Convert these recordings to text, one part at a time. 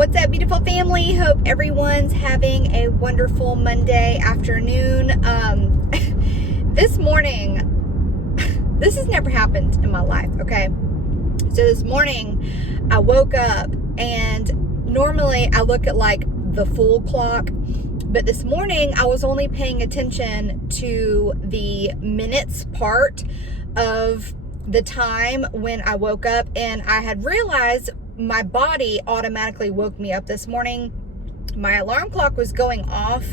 What's up, beautiful family? Hope everyone's having a wonderful Monday afternoon. This morning, this has never happened in my life, okay? So this morning, I woke up, and normally I look at like the full clock, but this morning I was only paying attention to the minutes part of the time when I woke up, and I had realized my body automatically woke me up this morning. My alarm clock was going off,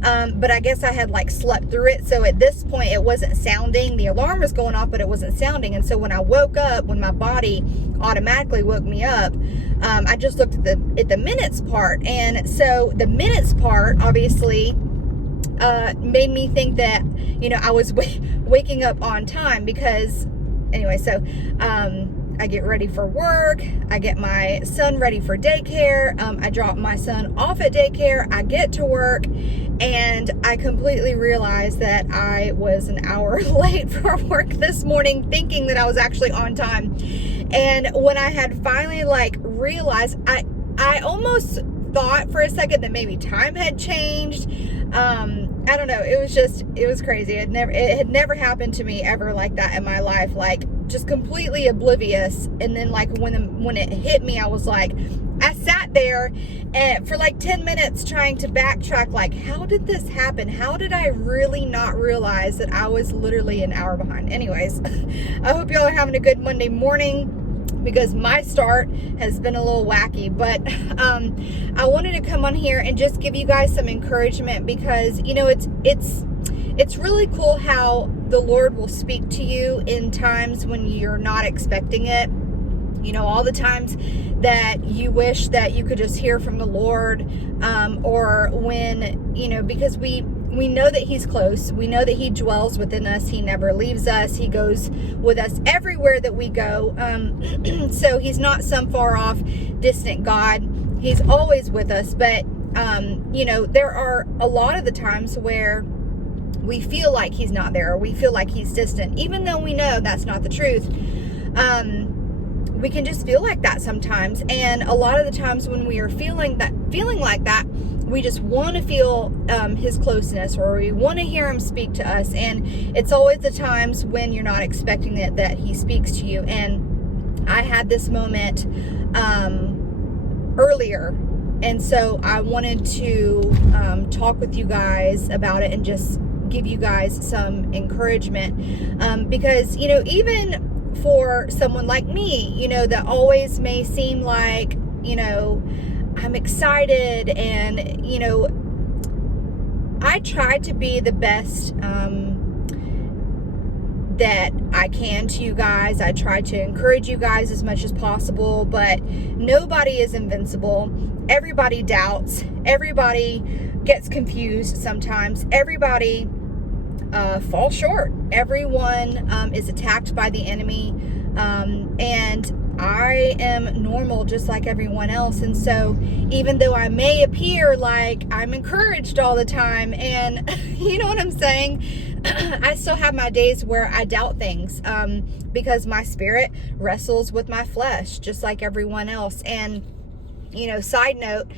but I guess I had like slept through it. So at this point it wasn't sounding. The alarm was going off, but it wasn't sounding. And so when I woke up, when my body automatically woke me up, I just looked at the minutes part. And so the minutes part obviously made me think that, I was waking up on time because anyway, so I get ready for work. I get my son ready for daycare. I drop my son off at daycare. I get to work, and I completely realized that I was an hour late for work this morning, thinking that I was actually on time. And when I had finally realized, I almost thought for a second that maybe time had changed. I don't know. It was crazy. It had never happened to me ever like that in my life. Just completely oblivious. And then when it hit me, I was like, I sat there and for 10 minutes trying to backtrack, how did this happen? How did I really not realize that I was literally an hour behind? Anyways, I hope y'all are having a good Monday morning, because my start has been a little wacky. But I wanted to come on here and just give you guys some encouragement, because it's really cool how the Lord will speak to you in times when you're not expecting it. All the times that you wish that you could just hear from the Lord, or when, because we know that He's close. We know that He dwells within us. He never leaves us. He goes with us everywhere that we go. So He's not some far off, distant God. He's always with us. But, there are a lot of the times where we feel like He's not there, or we feel like He's distant, even though we know that's not the truth. We can just feel like that sometimes. And a lot of the times when we are feeling like that, we just want to feel His closeness, or we want to hear Him speak to us. And it's always the times when you're not expecting it that He speaks to you. And I had this moment earlier, and so I wanted to talk with you guys about it and just give you guys some encouragement, because even for someone like me, that always may seem like, I'm excited, and I try to be the best that I can to you guys. I try to encourage you guys as much as possible, but nobody is invincible. Everybody doubts. Everybody gets confused sometimes. Everybody falls short. Everyone is attacked by the enemy, and I am normal just like everyone else. And so even though I may appear like I'm encouraged all the time, and you know what I'm saying, I still have my days where I doubt things, because my spirit wrestles with my flesh just like everyone else. And side note,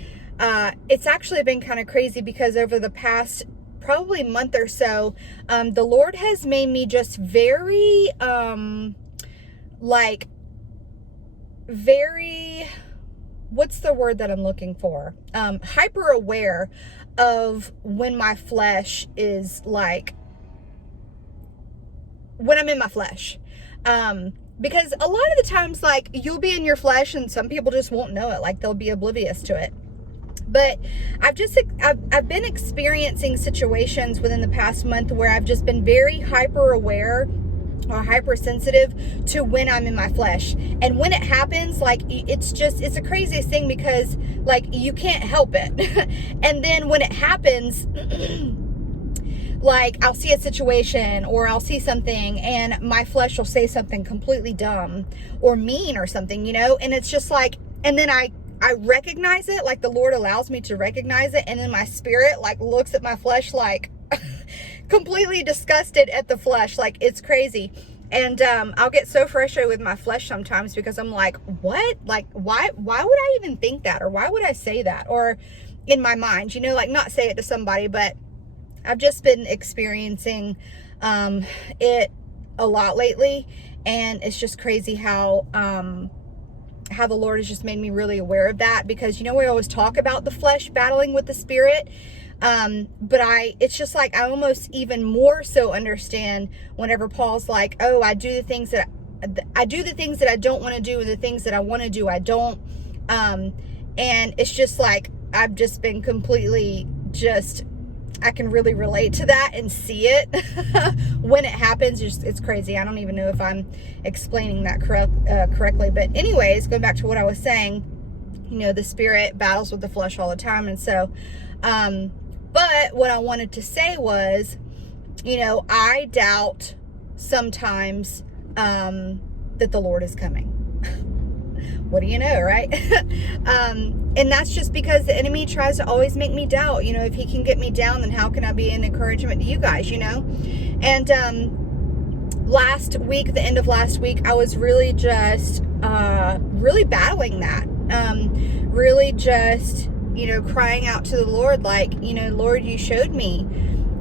it's actually been kind of crazy, because over the past probably month or so, the Lord has made me just very what's the word that I'm looking for? Hyper aware of when my flesh is when I'm in my flesh. Because a lot of the times, you'll be in your flesh and some people just won't know it. They'll be oblivious to it. But I've been experiencing situations within the past month where I've just been very hyper aware or hypersensitive to when I'm in my flesh. And when it happens, it's the craziest thing, because you can't help it. And then when it happens, I'll see a situation, or I'll see something, and my flesh will say something completely dumb or mean or something, and it's just and then I recognize it, the Lord allows me to recognize it, and then my spirit looks at my flesh completely disgusted at the flesh. It's crazy. And I'll get so frustrated with my flesh sometimes because I'm like, what? Like, why would I even think that? Or why would I say that? Or in my mind, like not say it to somebody, but I've just been experiencing it a lot lately. And it's just crazy how the Lord has just made me really aware of that, because we always talk about the flesh battling with the spirit, but it's just like I almost even more so understand whenever Paul's like, oh, I do the things that I don't want to do, and the things that I want to do I don't, and it's just like I've just been completely I can really relate to that and see it when it happens. It's crazy. I don't even know if I'm explaining that correctly. But anyways, going back to what I was saying, the spirit battles with the flesh all the time. And so, but what I wanted to say was, I doubt sometimes that the Lord is coming. What do you know, right? And that's just because the enemy tries to always make me doubt. If he can get me down, then how can I be an encouragement to you guys, And last week, the end of last week, I was really just really battling that. Really just, crying out to the Lord, like, Lord, you showed me.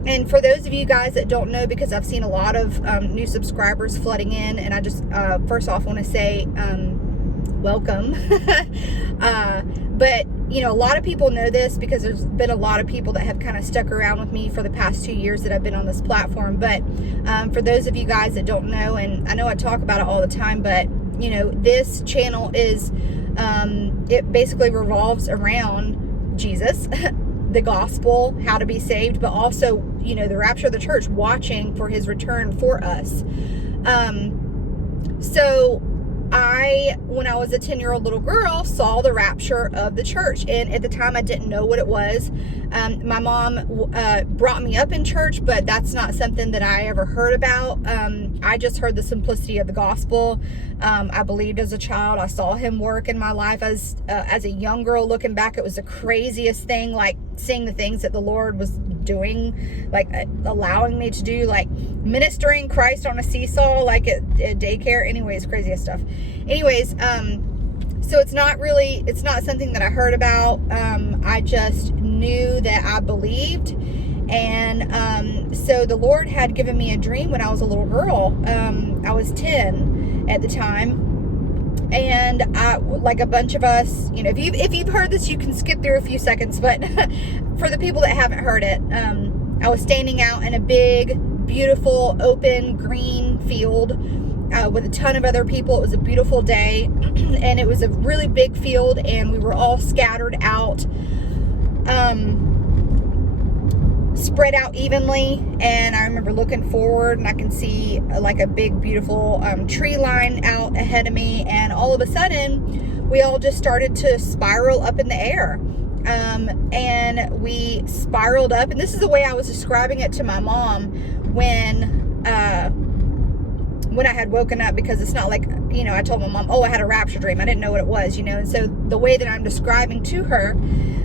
And for those of you guys that don't know, because I've seen a lot of new subscribers flooding in, and I just first off want to say welcome. But a lot of people know this because there's been a lot of people that have kind of stuck around with me for the past 2 years that I've been on this platform. But for those of you guys that don't know, and I know I talk about it all the time, but this channel is it basically revolves around Jesus, the gospel, how to be saved, but also the rapture of the church, watching for his return for us. So when I was a 10-year-old little girl, saw the rapture of the church. And at the time, I didn't know what it was. My mom brought me up in church, but that's not something that I ever heard about. I just heard the simplicity of the gospel. I believed as a child. I saw him work in my life as a young girl. Looking back, it was the craziest thing, like seeing the things that the Lord was doing, like allowing me to do, like ministering Christ on a seesaw, like at daycare. Anyways, craziest stuff. Anyways, so it's not something that I heard about. I just knew that I believed. And so the Lord had given me a dream when I was a little girl. I was 10 at the time. And like a bunch of us, if you've heard this, you can skip through a few seconds. But for the people that haven't heard it, I was standing out in a big, beautiful, open, green field with a ton of other people. It was a beautiful day, and it was a really big field, and we were all scattered out, spread out evenly. And I remember looking forward, and I can see like a big, beautiful tree line out ahead of me. And all of a sudden, we all just started to spiral up in the air. And we spiraled up. And this is the way I was describing it to my mom when I had woken up, because it's not like, I told my mom, oh, I had a rapture dream. I didn't know what it was, And so the way that I'm describing to her,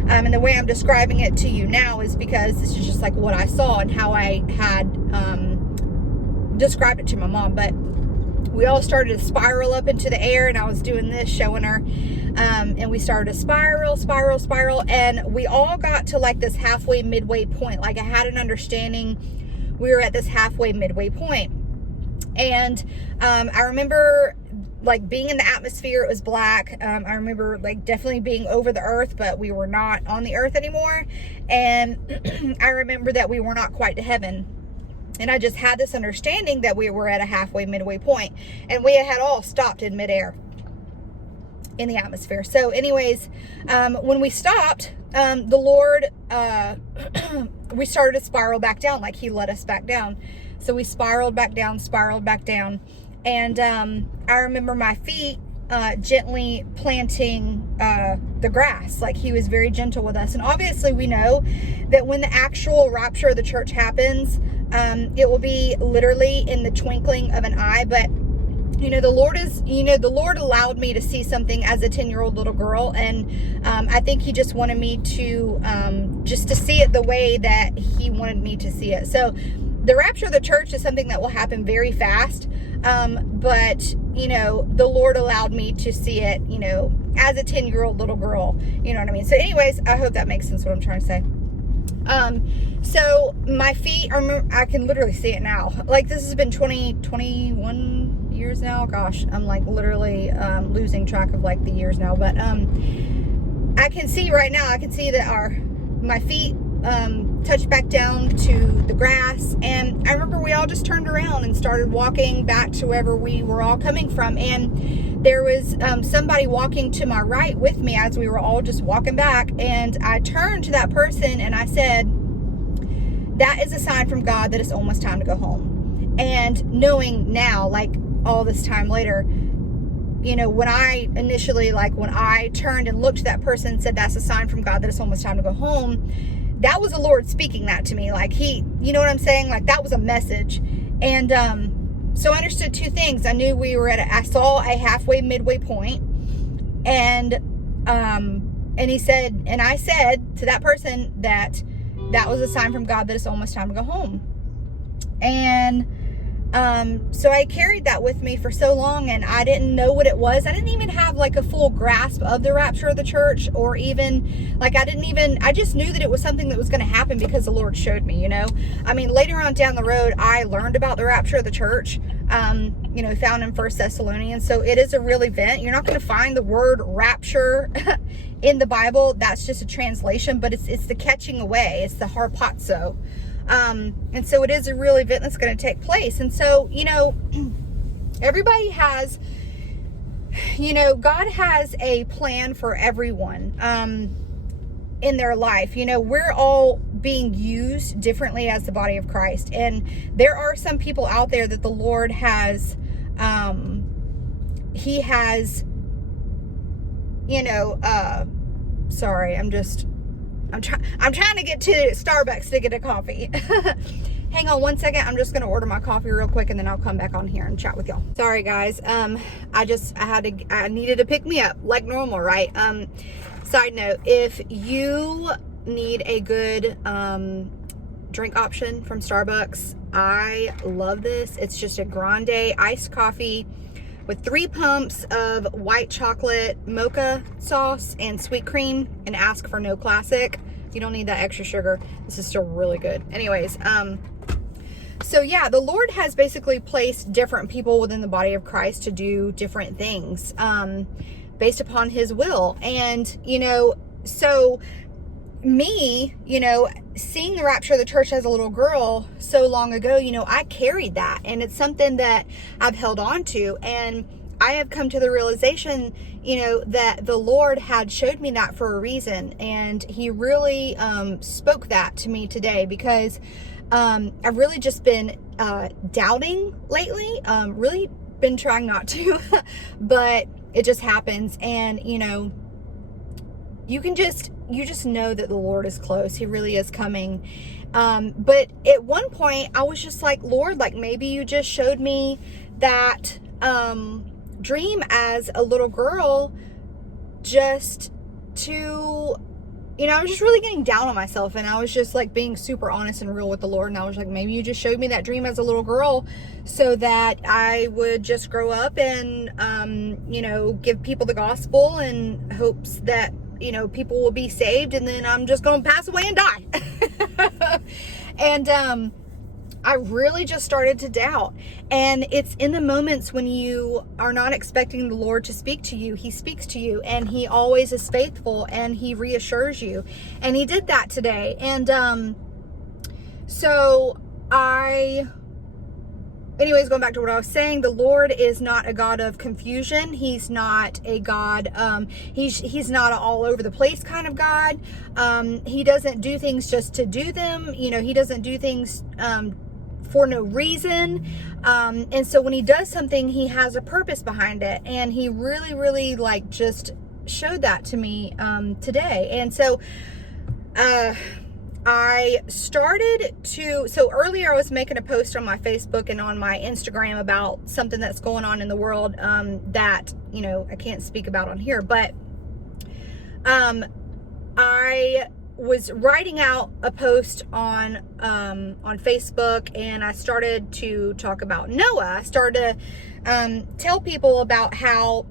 and the way I'm describing it to you now, is because this is just like what I saw and how I had described it to my mom. But we all started to spiral up into the air, and I was doing this, showing her, and we started to spiral, and we all got to like this halfway, midway point. Like I had an understanding we were at this halfway, midway point. And I remember like being in the atmosphere. It was black. I remember like definitely being over the earth, but we were not on the earth anymore. And I remember that we were not quite to heaven. And I just had this understanding that we were at a halfway, midway point, and we had all stopped in midair in the atmosphere. So anyways, when we stopped, the Lord, we started to spiral back down, like he let us back down. So we spiraled back down. And I remember my feet gently planting the grass. Like he was very gentle with us. And obviously we know that when the actual rapture of the church happens, it will be literally in the twinkling of an eye. But the Lord allowed me to see something as a 10-year-old little girl. And I think he just wanted me to just to see it the way that he wanted me to see it. So the rapture of the church is something that will happen very fast. But, the Lord allowed me to see it, as a 10-year-old little girl, you know what I mean? So anyways, I hope that makes sense what I'm trying to say. So my feet I can literally see it now. Like, this has been 21 years now. Gosh, I'm like literally, losing track of like the years now, but, I can see right now, I can see that my feet, touched back down to the grass. And I remember we all just turned around and started walking back to wherever we were all coming from. And there was, somebody walking to my right with me as we were all just walking back. And I turned to that person and I said, that is a sign from God that it's almost time to go home. And knowing now, like all this time later, when I initially, like when I turned and looked at that person and said, that's a sign from God that it's almost time to go home, that was the Lord speaking that to me. Like you know what I'm saying? Like that was a message. And, so I understood two things. I knew I saw a midway point. And I said to that person that was a sign from God that it's almost time to go home. And, so I carried that with me for so long, and I didn't know what it was. I didn't even have like a full grasp of the rapture of the church, or even like, I just knew that it was something that was going to happen because the Lord showed me, I mean, later on down the road, I learned about the rapture of the church, found in 1 Thessalonians. So it is a real event. You're not going to find the word rapture in the Bible. That's just a translation, but it's the catching away. It's the harpazo. And so it is a real event that's going to take place. And so, everybody has, God has a plan for everyone, in their life. We're all being used differently as the body of Christ. And there are some people out there that the Lord has, he has, sorry, I'm trying to get to Starbucks to get a coffee. Hang on one second. I'm just going to order my coffee real quick, and then I'll come back on here and chat with y'all. Sorry guys. I needed to pick me up like normal, right? Side note, if you need a good, drink option from Starbucks, I love this. It's just a grande iced coffee with 3 pumps of white chocolate mocha sauce and sweet cream, and ask for no classic. You don't need that extra sugar. This is still really good. Anyways, so yeah, the Lord has basically placed different people within the body of Christ to do different things, based upon his will. And, so me, seeing the rapture of the church as a little girl so long ago, I carried that, and it's something that I've held on to. And I have come to the realization, that the Lord had showed me that for a reason. And he really, spoke that to me today, because, I've really just been, doubting lately, really been trying not to, but it just happens. And, you just know that the Lord is close. He really is coming. But at one point I was just like, Lord, like maybe you just showed me that, dream as a little girl, just to, I was just really getting down on myself, and I was just like being super honest and real with the Lord. And I was like, maybe you just showed me that dream as a little girl so that I would just grow up and, give people the gospel in hopes that, people will be saved, and then I'm just going to pass away and die. And, I really just started to doubt. And it's in the moments when you are not expecting the Lord to speak to you, he speaks to you, and he always is faithful, and he reassures you. And he did that today. And, so anyways, going back to what I was saying, the Lord is not a God of confusion. He's not a God, he's not an all over the place kind of God. He doesn't do things just to do them. He doesn't do things, for no reason. And so when he does something, he has a purpose behind it. And he really, really like just showed that to me, today. And so, so earlier I was making a post on my Facebook and on my Instagram about something that's going on in the world, that, I can't speak about on here, but, I was writing out a post on Facebook, and I started to talk about Noah. I started to tell people about how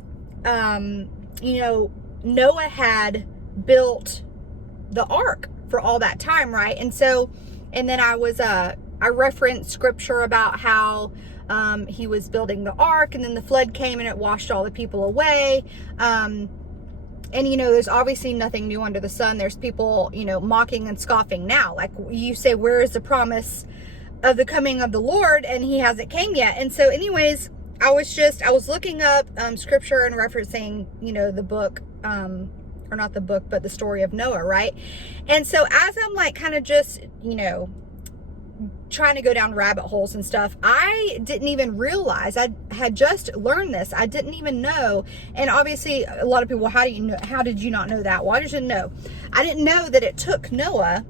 Noah had built the ark for all that time, right? And then I referenced scripture about how he was building the ark, and then the flood came and it washed all the people away. And, there's obviously nothing new under the sun. There's people, mocking and scoffing now. Like you say, where is the promise of the coming of the Lord? And he hasn't came yet. And so anyways, I was looking up scripture and referencing, the book, or not the book, but the story of Noah, right? And so as I'm like kind of just, trying to go down rabbit holes and stuff, I didn't even realize, I had just learned this. I didn't even know. And obviously a lot of people, how did you not know that? Well, I just didn't know. I didn't know that it took Noah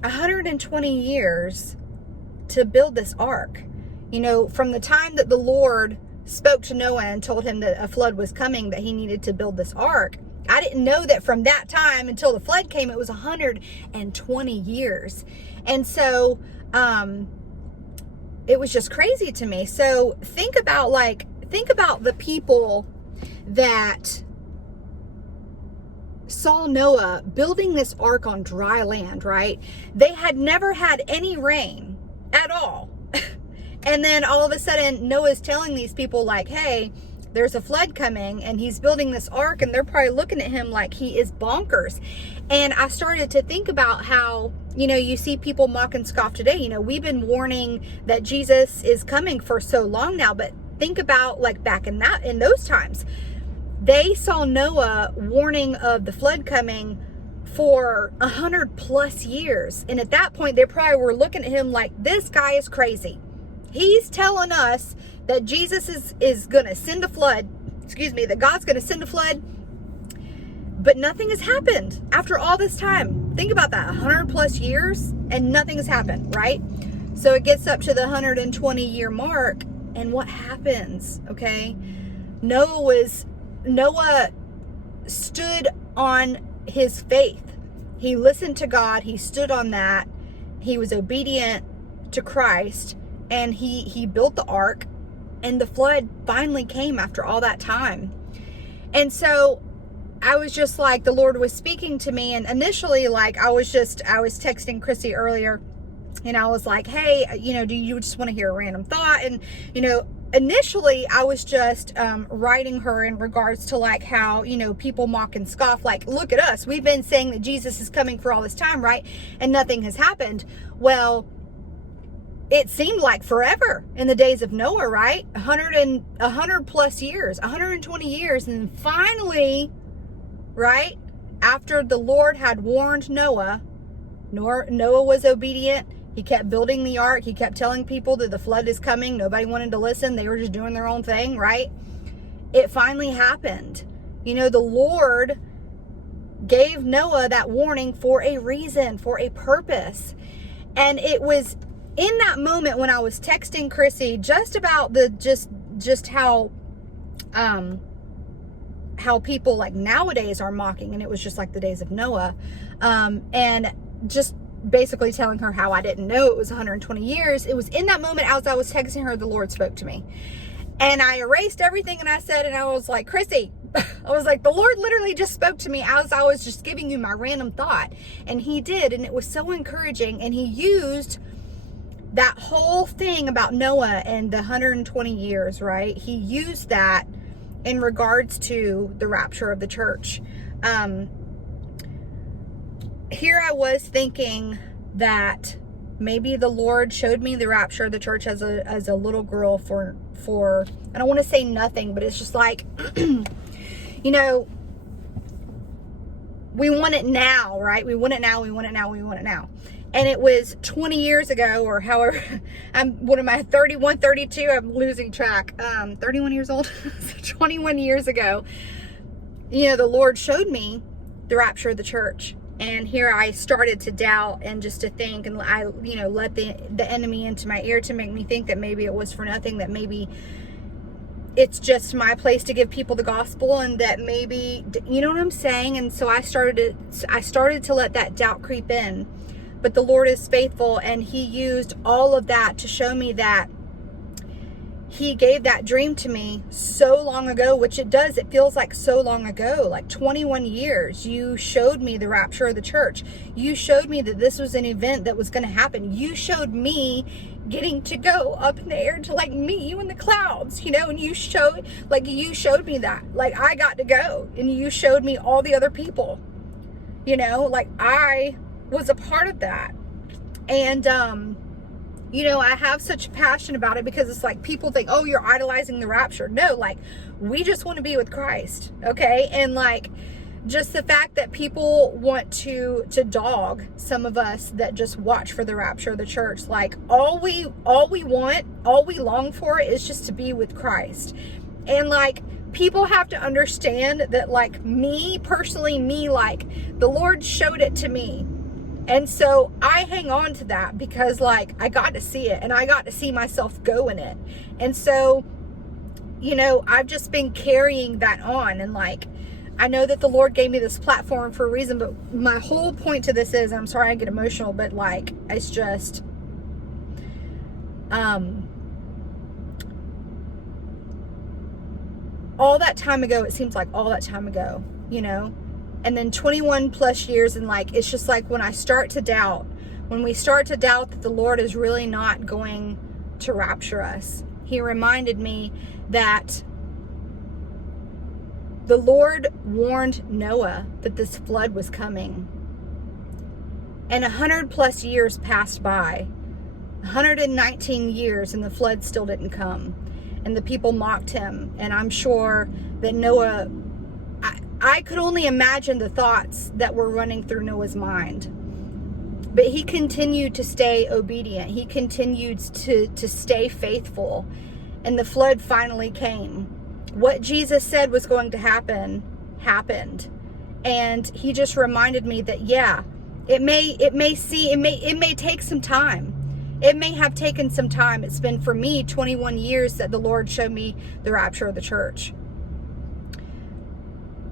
120 years to build this ark. From the time that the Lord spoke to Noah and told him that a flood was coming, that he needed to build this ark. I didn't know that from that time until the flood came, it was 120 years. And so, it was just crazy to me. So think about the people that saw Noah building this ark on dry land, right? They had never had any rain at all. And then all of a sudden Noah's telling these people like, hey, there's a flood coming, and he's building this ark, and they're probably looking at him like he is bonkers. And I started to think about how, you see people mock and scoff today. We've been warning that Jesus is coming for so long now, but think about like back in those times, they saw Noah warning of the flood coming for 100+ years. And at that point, they probably were looking at him like, this guy is crazy. He's telling us that Jesus is going to send a flood, that God's going to send a flood, but nothing has happened after all this time. Think about that, 100+ years, and nothing has happened, right? So it gets up to the 120-year mark, and what happens, okay? Noah stood on his faith. He listened to God. He stood on that. He was obedient to Christ, and he built the ark. And the flood finally came after all that time. And so I was just like, the Lord was speaking to me. And initially, like, I was texting Chrissy earlier, and I was like, hey, do you just want to hear a random thought? And, initially I was just writing her in regards to like how, people mock and scoff, like, look at us. We've been saying that Jesus is coming for all this time, right? And nothing has happened. Well, it seemed like forever in the days of Noah, right? 100+ years, 120 years. And finally, right, after the Lord had warned Noah was obedient. He kept building the ark. He kept telling people that the flood is coming. Nobody wanted to listen. They were just doing their own thing, right? It finally happened. The Lord gave Noah that warning for a reason, for a purpose. And it was in that moment when I was texting Chrissy just about just how people like nowadays are mocking, and it was just like the days of Noah, and just basically telling her how I didn't know it was 120 years. It was in that moment as I was texting her, the Lord spoke to me, and I erased everything and I said, and I was like, Chrissy, I was like, the Lord literally just spoke to me as I was just giving you my random thought. And he did, and it was so encouraging. And he used that whole thing about Noah and the 120 years, right? He used that in regards to the rapture of the church. Here I was thinking that maybe the Lord showed me the rapture of the church as a little girl for I don't want to say nothing, but it's just like, we want it now, right? We want it now, we want it now, we want it now. And it was 20 years ago, or however, what am I, 31, 32? I'm losing track. 31 years old, so 21 years ago, the Lord showed me the rapture of the church. And here I started to doubt and just to think, and I, let the enemy into my ear to make me think that maybe it was for nothing, that maybe it's just my place to give people the gospel, and that maybe, you know what I'm saying? And so I started to let that doubt creep in. But the Lord is faithful, and he used all of that to show me that he gave that dream to me so long ago, which it feels like so long ago, like 21 years. You showed me the rapture of the church. You showed me that this was an event that was going to happen. You showed me getting to go up in the air to like meet you in the clouds, and you showed me that, like, I got to go, and you showed me all the other people, like I was a part of that. And, I have such passion about it, because it's like people think, oh, you're idolizing the rapture. No, like, we just want to be with Christ. Okay. And like, just the fact that people want to dog some of us that just watch for the rapture of the church. Like, all we long for is just to be with Christ. And like, people have to understand that, like, me personally, like, the Lord showed it to me. And so I hang on to that, because like, I got to see it, and I got to see myself go in it. And so, I've just been carrying that on. And like, I know that the Lord gave me this platform for a reason, but my whole point to this is, and I'm sorry I get emotional, but like, it's just, all that time ago, it seems like all that time ago, and then 21 plus years. And like, it's just like, when we start to doubt that the Lord is really not going to rapture us, he reminded me that the Lord warned Noah that this flood was coming. And 100 plus years passed by, 119 years, and the flood still didn't come. And the people mocked him. And I'm sure that Noah, I could only imagine the thoughts that were running through Noah's mind. But he continued to stay obedient. He continued to stay faithful. And the flood finally came. What Jesus said was going to happen, happened. And he just reminded me that, yeah, it may take some time. It may have taken some time. It's been, for me, 21 years that the Lord showed me the rapture of the church.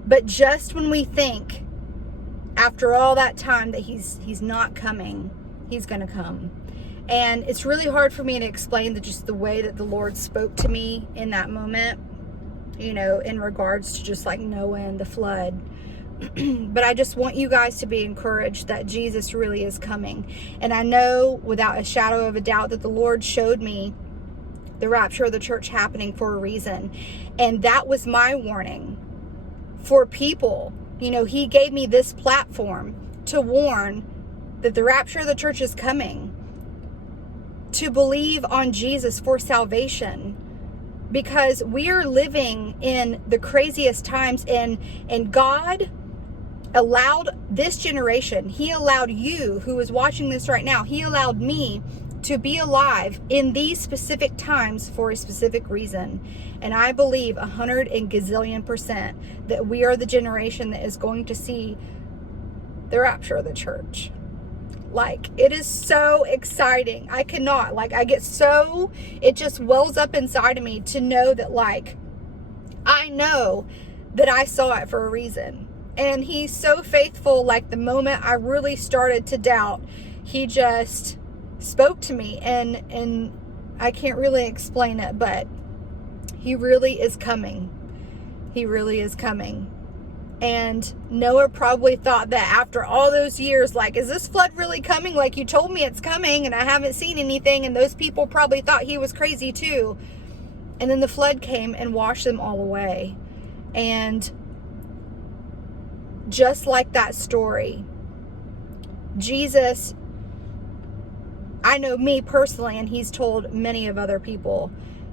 But just when we think, after all that time, that he's not coming, he's going to come. And it's really hard for me to explain just the way that the Lord spoke to me in that moment, in regards to just like Noah and the flood. But I just want you guys to be encouraged that Jesus really is coming. And I know without a shadow of a doubt that the Lord showed me the rapture of the church happening for a reason. And that was my warning for people. He gave me this platform to warn that the rapture of the church is coming, to believe on Jesus for salvation, because we are living in the craziest times. And God allowed this generation, he allowed you who is watching this right now, he allowed me to be alive in these specific times for a specific reason. And I believe 100 and gazillion% that we are the generation that is going to see the rapture of the church. Like, it is so exciting. I cannot, like, it just wells up inside of me to know that, like, I know that I saw it for a reason. And he's so faithful. Like, the moment I really started to doubt, he just spoke to me, and I can't really explain it, but he really is coming. He really is coming. And Noah probably thought that after all those years, like, is this flood really coming? Like, you told me it's coming and I haven't seen anything. And those people probably thought he was crazy too. And then the flood came and washed them all away. And just like that story, Jesus, I know me personally, and he's told many of other people,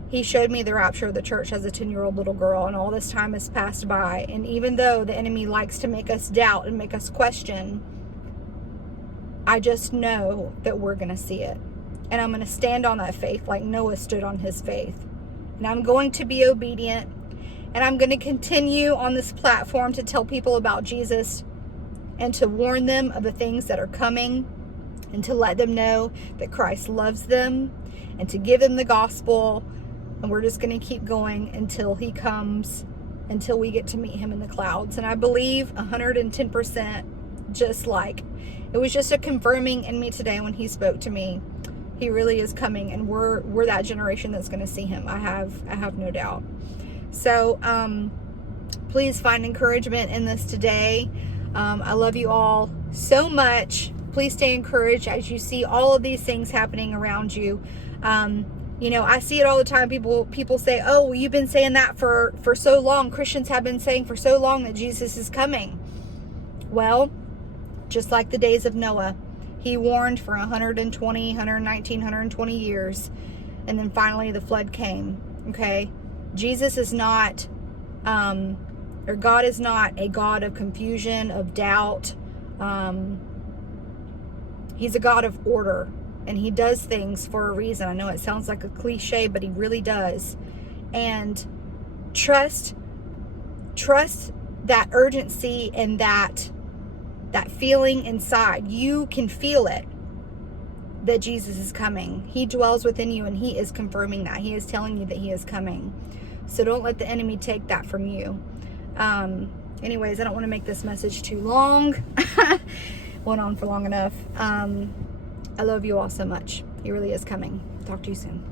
he showed me the rapture of the church as a 10-year-old little girl, and all this time has passed by. And even though the enemy likes to make us doubt and make us question, I just know that we're going to see it. And I'm going to stand on that faith like Noah stood on his faith. And I'm going to be obedient. And I'm going to continue on this platform to tell people about Jesus and to warn them of the things that are coming, and to let them know that Christ loves them, and to give them the gospel, And we're just going to keep going until he comes, until we get to meet him in the clouds. And I believe 110%, just like, it was just a confirming in me today when he spoke to me. He really is coming, and we're that generation that's going to see him. I have no doubt. So please find encouragement in this today. I love you all so much. Please stay encouraged as you see all of these things happening around you. You know, I see it all the time. People say, oh, well, you've been saying that for so long. Christians have been saying for so long that Jesus is coming. Well, just like the days of Noah, he warned for 120, 119, 120 years. And then finally the flood came. Okay. Jesus is not, or God is not a God of confusion, of doubt. He's a God of order, and he does things for a reason. I know it sounds like a cliche, but he really does. And trust that urgency and that feeling inside. You can feel it, that Jesus is coming. He dwells within you, and he is confirming that. He is telling you that he is coming. So don't let the enemy take that from you. Anyways, I don't want to make this message too long. Went on for long enough. I love you all so much. He really is coming. Talk to you soon.